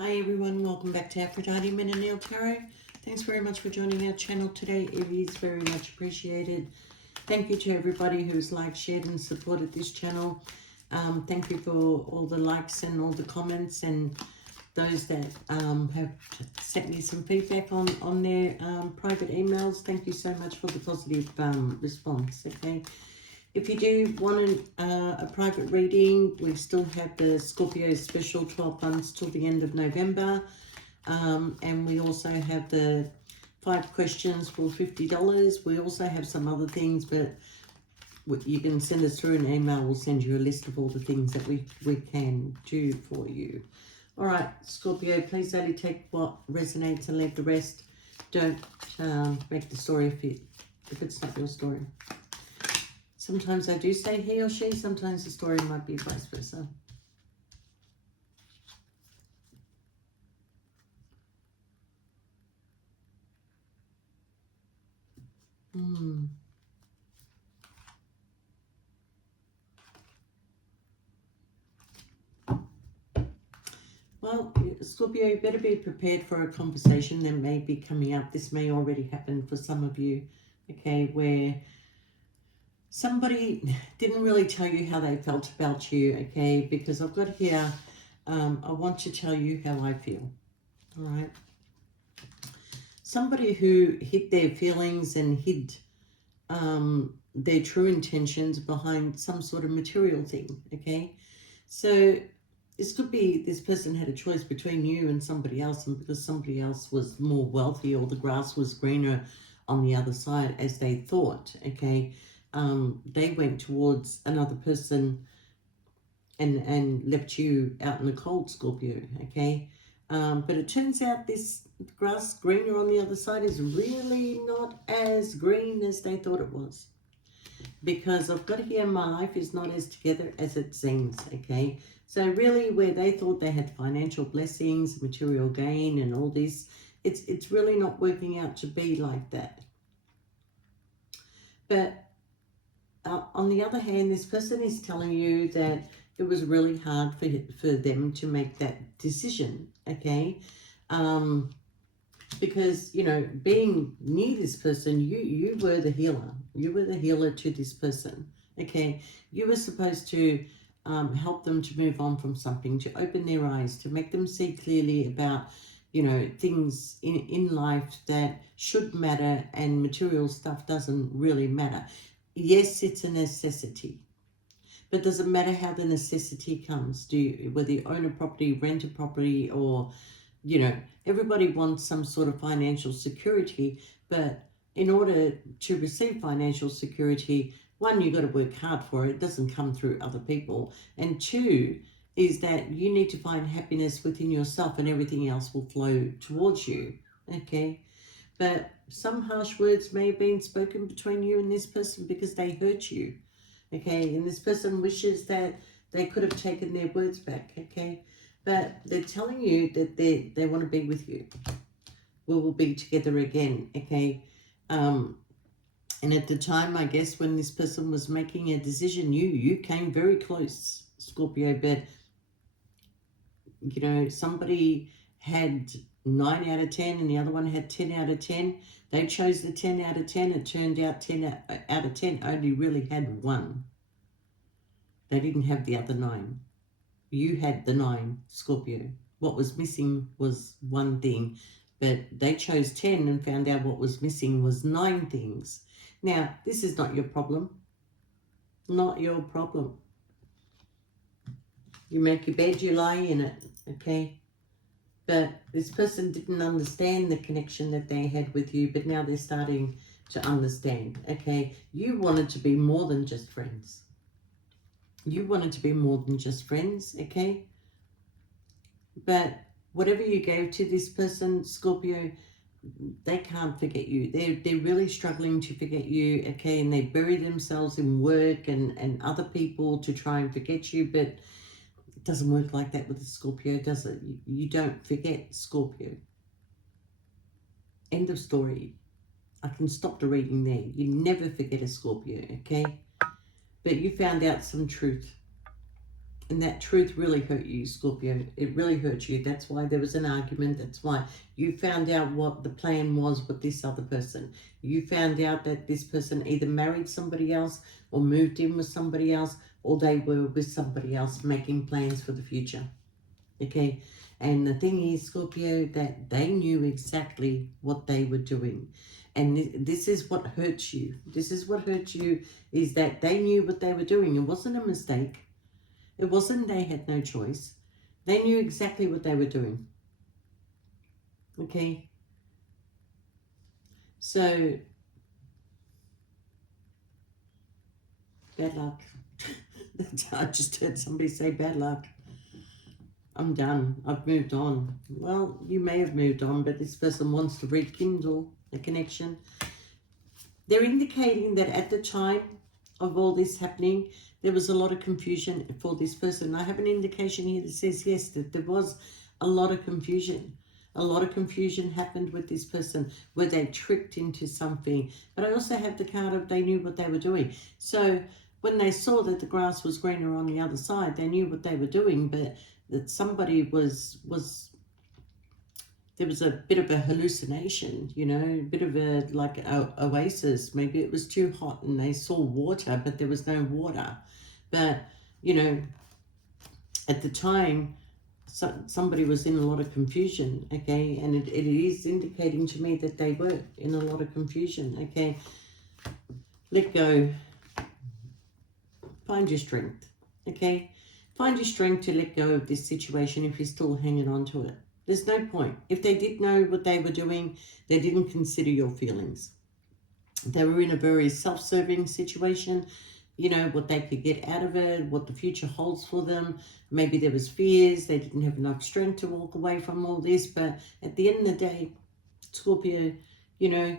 Hi everyone, welcome back to Aphrodite Men and Neil Tarot. Thanks very much for joining our channel today. It is very much appreciated. Thank you to everybody who's liked, shared and supported this channel. Thank you for all the likes and all the comments and those that have sent me some feedback on their private emails. Thank you so much for the positive response, okay? If you do want a private reading, we still have the Scorpio special 12 months till the end of November. And we also have the 5 questions for $50. We also have some other things, but you can send us through an email. We'll send you a list of all the things that we can do for you. All right, Scorpio, please only take what resonates and leave the rest. Don't make the story fit if it's not your story. Sometimes I do say he or she, sometimes the story might be vice versa. Well, Scorpio, you better be prepared for a conversation that may be coming up. This may already happen for some of you, okay, where somebody didn't really tell you how they felt about you, okay, because I've got here, I want to tell you how I feel, all right? Somebody who hid their feelings and hid their true intentions behind some sort of material thing, okay? So this could be this person had a choice between you and somebody else, and because somebody else was more wealthy or the grass was greener on the other side as they thought, okay, they went towards another person and left you out in the cold, Scorpio, okay? But it turns out this grass greener on the other side is really not as green as they thought it was. Because I've got here, my life is not as together as it seems, okay? So really where they thought they had financial blessings, material gain and all this, it's really not working out to be like that. But on the other hand, this person is telling you that it was really hard for them to make that decision, okay? Because, you know, being near this person, you were the healer. You were the healer to this person, okay? You were supposed to help them to move on from something, to open their eyes, to make them see clearly about, you know, things in life that should matter and material stuff doesn't really matter. Yes, it's a necessity. But does it matter how the necessity comes? Whether you own a property, rent a property, or, you know, everybody wants some sort of financial security, but in order to receive financial security, one, you've got to work hard for it. It doesn't come through other people. And two, is that you need to find happiness within yourself and everything else will flow towards you, okay? But some harsh words may have been spoken between you and this person because they hurt you, okay? And this person wishes that they could have taken their words back, okay? But they're telling you that they want to be with you. We will be together again, okay? And at the time, I guess, when this person was making a decision, you came very close, Scorpio, but, you know, somebody had 9 out of 10 and the other one had 10 out of 10. They chose the 10 out of 10. It turned out 10 out of 10 only really had 1. They didn't have the other 9. You had the 9, Scorpio. What was missing was 1 thing, but they chose 10 and found out what was missing was 9 things. Now, this is not your problem. Not your problem. You make your bed, you lie in it, okay? But this person didn't understand the connection that they had with you, but now they're starting to understand, okay? You wanted to be more than just friends. You wanted to be more than just friends, okay? But whatever you gave to this person, Scorpio, they can't forget you. They're really struggling to forget you, okay? And they bury themselves in work and other people to try and forget you, but it doesn't work like that with the Scorpio, does it? You don't forget, Scorpio. End of story. I can stop the reading there. You never forget a Scorpio, okay? But you found out some truth, And that truth really hurt you, Scorpio. It really hurt you. That's why there was an argument. That's why you found out what the plan was with this other person. You found out that this person either married somebody else or moved in with somebody else, or they were with somebody else making plans for the future. Okay? And the thing is, Scorpio, that they knew exactly what they were doing. And this is what hurts you. This is what hurts you, is that they knew what they were doing. It wasn't a mistake. It wasn't they had no choice. They knew exactly what they were doing. Okay? So, bad luck. I just heard somebody say bad luck. I'm done. I've moved on. Well, you may have moved on, but this person wants to rekindle the connection. They're indicating that at the time of all this happening, there was a lot of confusion for this person. I have an indication here that says, yes, that there was a lot of confusion. A lot of confusion happened with this person where they tricked into something. But I also have the card of they knew what they were doing. So when they saw that the grass was greener on the other side, they knew what they were doing, but that somebody was there was a bit of a hallucination, you know, a bit of a, like a oasis. Maybe it was too hot and they saw water, but there was no water. But, you know, at the time, somebody was in a lot of confusion, okay? And it is indicating to me that they were in a lot of confusion, okay? Let go. Find your strength, okay? Find your strength to let go of this situation if you're still hanging on to it. There's no point. If they did know what they were doing, they didn't consider your feelings. They were in a very self-serving situation, you know, what they could get out of it, what the future holds for them. Maybe there was fears, they didn't have enough strength to walk away from all this, but at the end of the day, Scorpio, you know,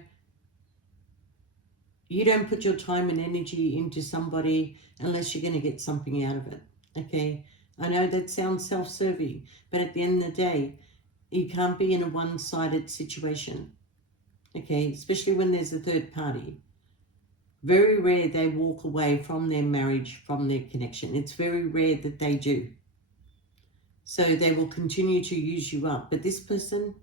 you don't put your time and energy into somebody unless you're going to get something out of it, okay? I know that sounds self-serving, but at the end of the day, you can't be in a one-sided situation, okay? Especially when there's a third party. Very rare they walk away from their marriage, from their connection. It's very rare that they do. So they will continue to use you up. But this person,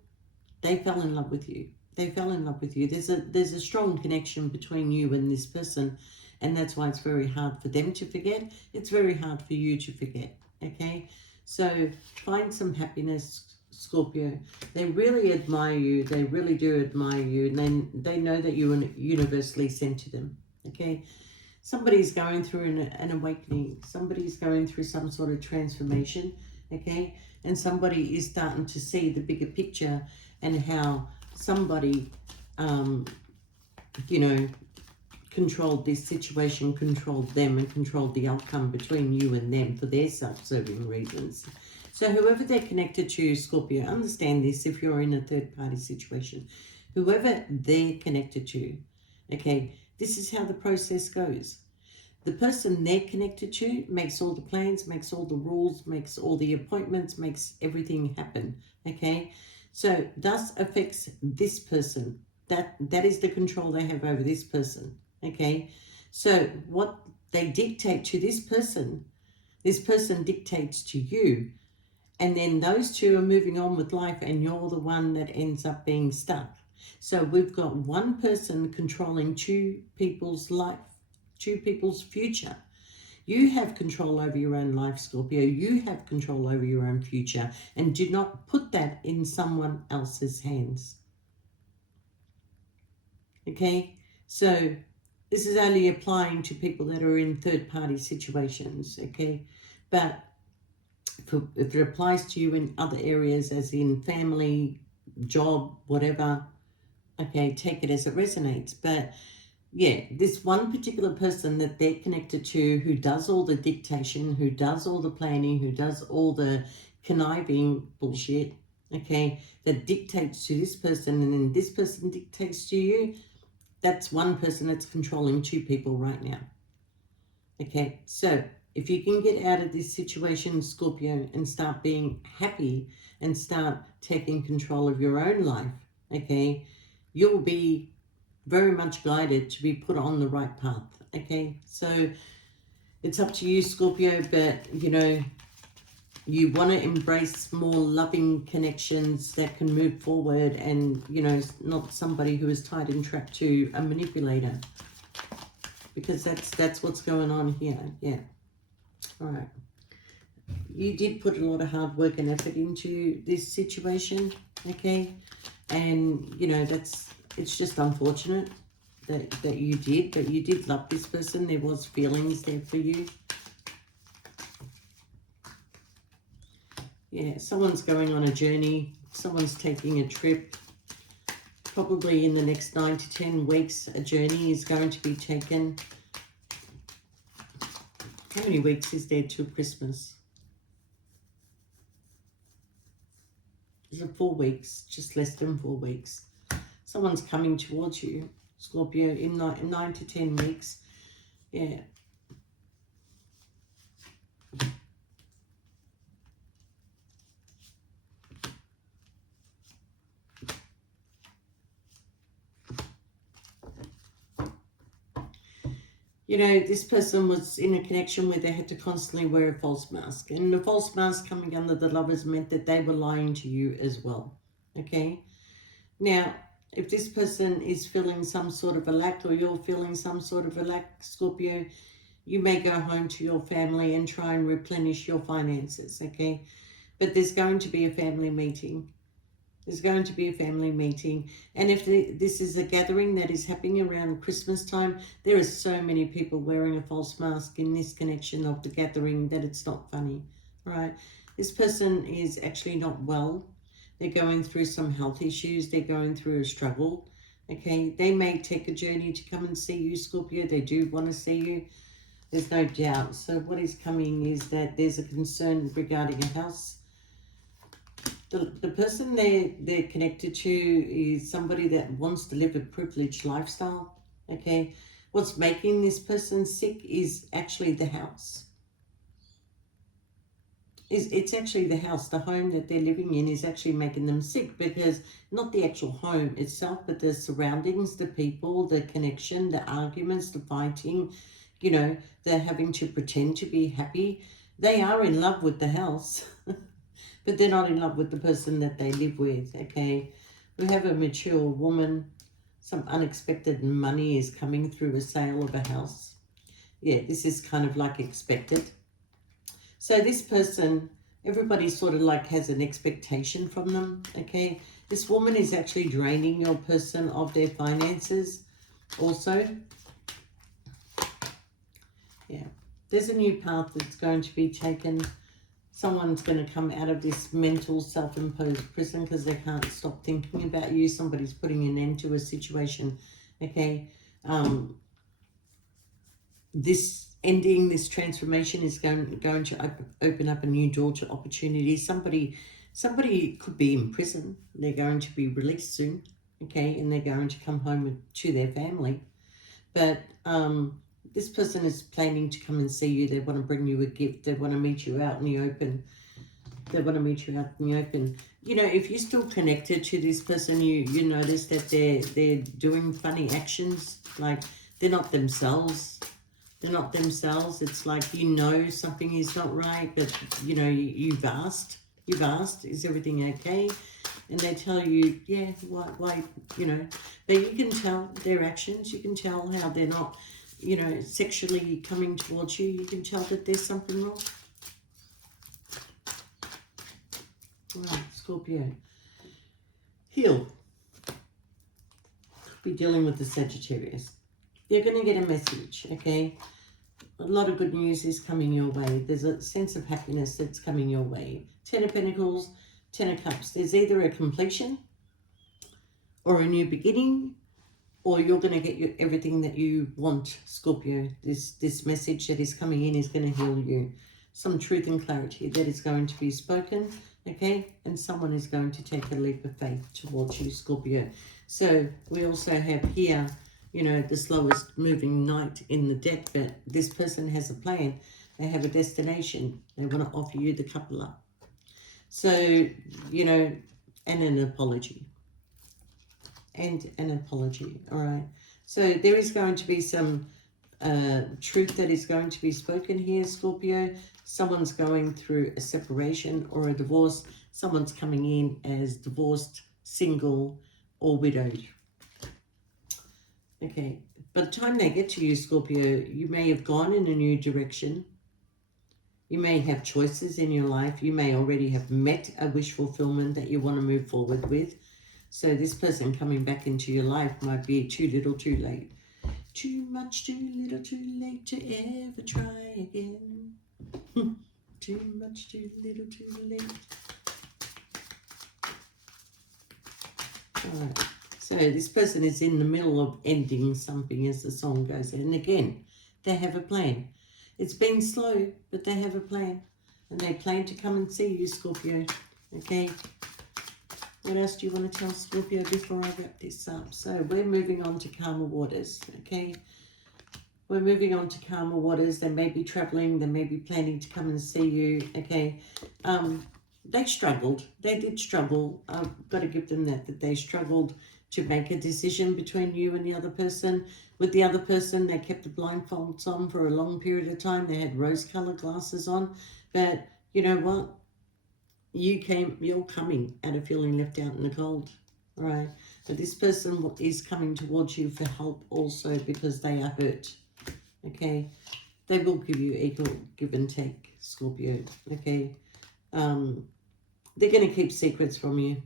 they fell in love with you. They fell in love with you. There's a strong connection between you and this person. And that's why it's very hard for them to forget. It's very hard for you to forget, okay? So find some happiness, Scorpio. They really admire you. They really do admire you. And they know that you are universally sent to them, okay? Somebody's going through an awakening. Somebody's going through some sort of transformation, okay? And somebody is starting to see the bigger picture and how somebody, you know, controlled this situation, controlled them, and controlled the outcome between you and them for their self-serving reasons. So whoever they're connected to, Scorpio, understand this if you're in a third-party situation. Whoever they're connected to, okay, this is how the process goes. The person they're connected to makes all the plans, makes all the rules, makes all the appointments, makes everything happen, okay? So thus affects this person. That is the control they have over this person, okay? So what they dictate to this person dictates to you. And then those two are moving on with life and you're the one that ends up being stuck. So we've got one person controlling two people's life, two people's future. You have control over your own life, Scorpio. You have control over your own future. And do not put that in someone else's hands. Okay? So this is only applying to people that are in third-party situations, okay? But if it applies to you in other areas, as in family, job, whatever, okay, take it as it resonates. But yeah, this one particular person that they're connected to, who does all the dictation, who does all the planning, who does all the conniving bullshit, okay, that dictates to this person and then this person dictates to you, that's one person that's controlling two people right now. Okay, so if you can get out of this situation, Scorpio, and start being happy and start taking control of your own life, okay, you'll be very much guided to be put on the right path, okay? So it's up to you, Scorpio, but, you know, You want to embrace more loving connections that can move forward, and, you know, not somebody who is tied and trapped to a manipulator. Because that's what's going on here. Yeah. All right. You did put a lot of hard work and effort into this situation, okay? And, you know, it's just unfortunate that you did, but you did love this person. There was feelings there for you. Yeah, someone's going on a journey. Someone's taking a trip. Probably in the next 9 to 10 weeks, a journey is going to be taken. How many weeks is there till Christmas? Is it 4 weeks? Just less than 4 weeks. Someone's coming towards you, Scorpio, in 9 to 10 weeks. Yeah. You know, this person was in a connection where they had to constantly wear a false mask. And the false mask coming under the Lovers meant that they were lying to you as well. Okay? Now, if this person is feeling some sort of a lack, or you're feeling some sort of a lack, Scorpio, you may go home to your family and try and replenish your finances, okay? But there's going to be a family meeting. There's going to be a family meeting. And if this is a gathering that is happening around Christmas time, there are so many people wearing a false mask in this connection of the gathering that it's not funny, all right? This person is actually not well. They're going through some health issues. They're going through a struggle, okay? They may take a journey to come and see you, Scorpio. They do want to see you. There's no doubt. So what is coming is that there's a concern regarding a house. The person they're connected to is somebody that wants to live a privileged lifestyle, okay? What's making this person sick is actually the house. It's actually the house, the home that they're living in is actually making them sick, because not the actual home itself, but the surroundings, the people, the connection, the arguments, the fighting, you know, they're having to pretend to be happy. They are in love with the house. But they're not in love with the person that they live with, okay? We have a mature woman. Some unexpected money is coming through a sale of a house. Yeah, this is kind of like expected. So this person, everybody sort of like has an expectation from them, okay? This woman is actually draining your person of their finances also. Yeah, there's a new path that's going to be taken. Someone's going to come out of this mental self-imposed prison because they can't stop thinking about you. Somebody's putting an end to a situation, okay? This transformation is going to open up a new door to opportunity. Somebody could be in prison. They're going to be released soon, okay? And they're going to come home to their family. But this person is planning to come and see you. They want to bring you a gift. They want to meet you out in the open. They want to meet you out in the open. You know, if you're still connected to this person, you notice that they're doing funny actions. Like, they're not themselves. They're not themselves. It's like, you know something is not right, but, you know, you've asked. You've asked, is everything okay? And they tell you, yeah, why, you know. But you can tell their actions. You can tell how they're not, you know, sexually coming towards you. You can tell that there's something wrong. Right, Scorpio. Heal. Could be dealing with the Sagittarius. You're going to get a message, okay? A lot of good news is coming your way. There's a sense of happiness that's coming your way. 10 of Pentacles, 10 of Cups. There's either a completion or a new beginning, or you're going to get everything that you want, Scorpio. This message that is coming in is going to heal you. Some truth and clarity that is going to be spoken, okay? And someone is going to take a leap of faith towards you, Scorpio. So we also have here, you know, the slowest moving knight in the deck, but this person has a plan. They have a destination. They want to offer you the couple up. So, you know, and an apology. And an apology, all right? So there is going to be some truth that is going to be spoken here, Scorpio. Someone's going through a separation or a divorce. Someone's coming in as divorced, single, or widowed. Okay, by the time they get to you, Scorpio, you may have gone in a new direction. You may have choices in your life. You may already have met a wish fulfillment that you want to move forward with. So this person coming back into your life might be too little, too late. Too much, too little, too late to ever try again. Too much, too little, too late. All right. So this person is in the middle of ending something, as the song goes. And again, they have a plan. It's been slow, but they have a plan. And they plan to come and see you, Scorpio. Okay. What else do you want to tell Scorpio before I wrap this up? So we're moving on to calmer waters. Okay. We're moving on to calmer waters. They may be traveling. They may be planning to come and see you. Okay. They struggled. They did struggle. I've got to give them that they struggled to make a decision between you and the other person. With the other person, they kept the blindfolds on for a long period of time. They had rose-colored glasses on. But you know what? You're coming out of feeling left out in the cold. All right. But this person is coming towards you for help also because they are hurt. Okay. They will give you equal give and take, Scorpio. Okay. They're going to keep secrets from you.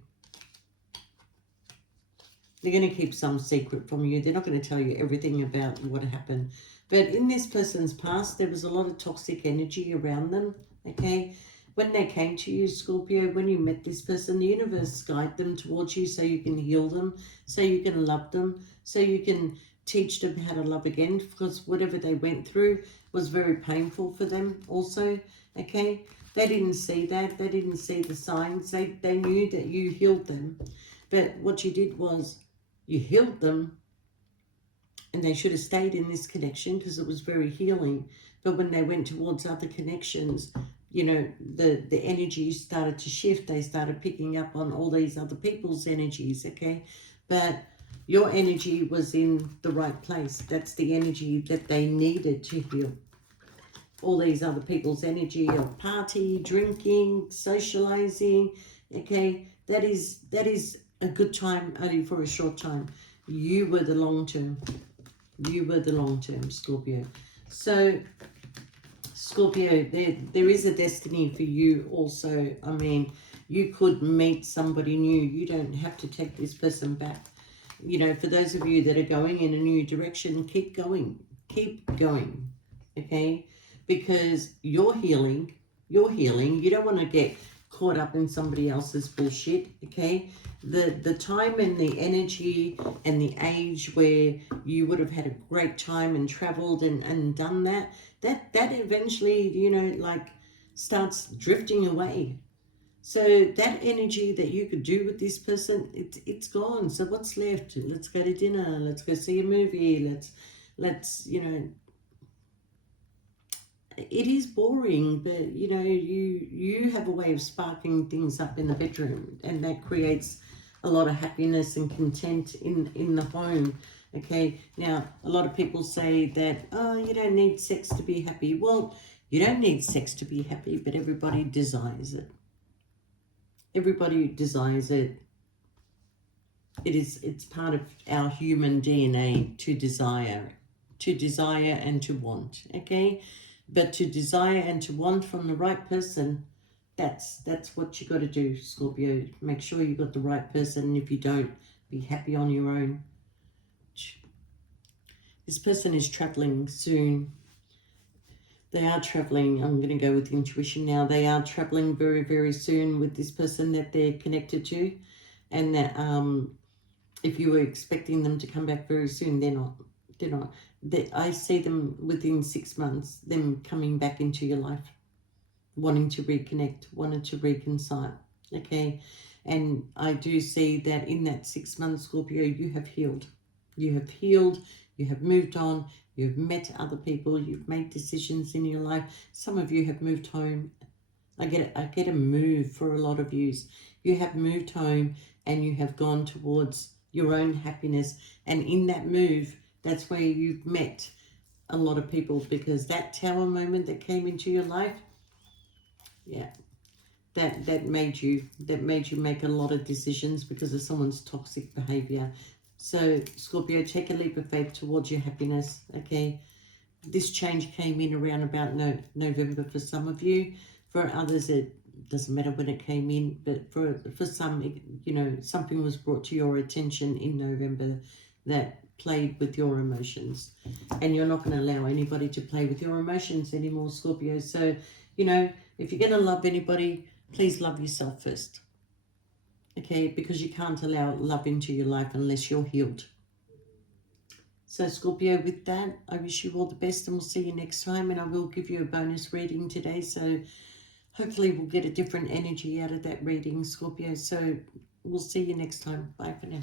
They're going to keep some secret from you. They're not going to tell you everything about what happened. But in this person's past, there was a lot of toxic energy around them, okay? When they came to you, Scorpio, when you met this person, the universe guided them towards you so you can heal them, so you can love them, so you can teach them how to love again, because whatever they went through was very painful for them also, okay? They didn't see that. They didn't see the signs. They knew that you healed them. But what you did was you healed them, and they should have stayed in this connection because it was very healing. But when they went towards other connections, you know, the energy started to shift. They started picking up on all these other people's energies, okay? But your energy was in the right place. That's the energy that they needed to heal. All these other people's energy of party, drinking, socializing, okay? That is a good time only for a short time. You were the long term. You were the long term, Scorpio. So, Scorpio, there is a destiny for you also. I mean, you could meet somebody new. You don't have to take this person back. You know, for those of you that are going in a new direction, keep going. Keep going, okay? Because you're healing. You're healing. You don't want to get caught up in somebody else's bullshit, okay? The time and the energy and the age where you would have had a great time and traveled and done that eventually, you know, like starts drifting away. So that energy that you could do with this person, it's gone. So what's left? Let's go to dinner. Let's go see a movie. Let's you know, it is boring, but you know, you have a way of sparking things up in the bedroom, and that creates a lot of happiness and content in the home. Okay, now a lot of people say that, oh, you don't need sex to be happy. Well, you don't need sex to be happy, but everybody desires it. Everybody desires it. It's part of our human DNA to desire and to want, okay? But to desire and to want from the right person, that's what you got to do, Scorpio. Make sure you got the right person, and if you don't, be happy on your own. This person is traveling soon. They are traveling. I'm going to go with intuition now. They are traveling very, very soon with this person that they're connected to, and that if you were expecting them to come back very soon, they're not. They're not. I see them within 6 months, them coming back into your life, wanting to reconnect, wanting to reconcile, okay? And I do see that in that 6 months, Scorpio, you have healed. You have healed, you have moved on, you've met other people, you've made decisions in your life. Some of you have moved home. I get a move for a lot of you. You have moved home and you have gone towards your own happiness. And in that move, that's where you've met a lot of people, because that tower moment that came into your life, Yeah. That made you make a lot of decisions because of someone's toxic behavior. So Scorpio, take a leap of faith towards your happiness. Okay, this change came in around about November for some of you. For others, it doesn't matter when it came in, but for some, you know, something was brought to your attention in November that played with your emotions, and you're not going to allow anybody to play with your emotions anymore, Scorpio. So, you know, if you're going to love anybody, please love yourself first, okay? Because you can't allow love into your life unless you're healed. So Scorpio, with that, I wish you all the best, and we'll see you next time. And I will give you a bonus reading today, so hopefully we'll get a different energy out of that reading, Scorpio. So we'll see you next time. Bye for now.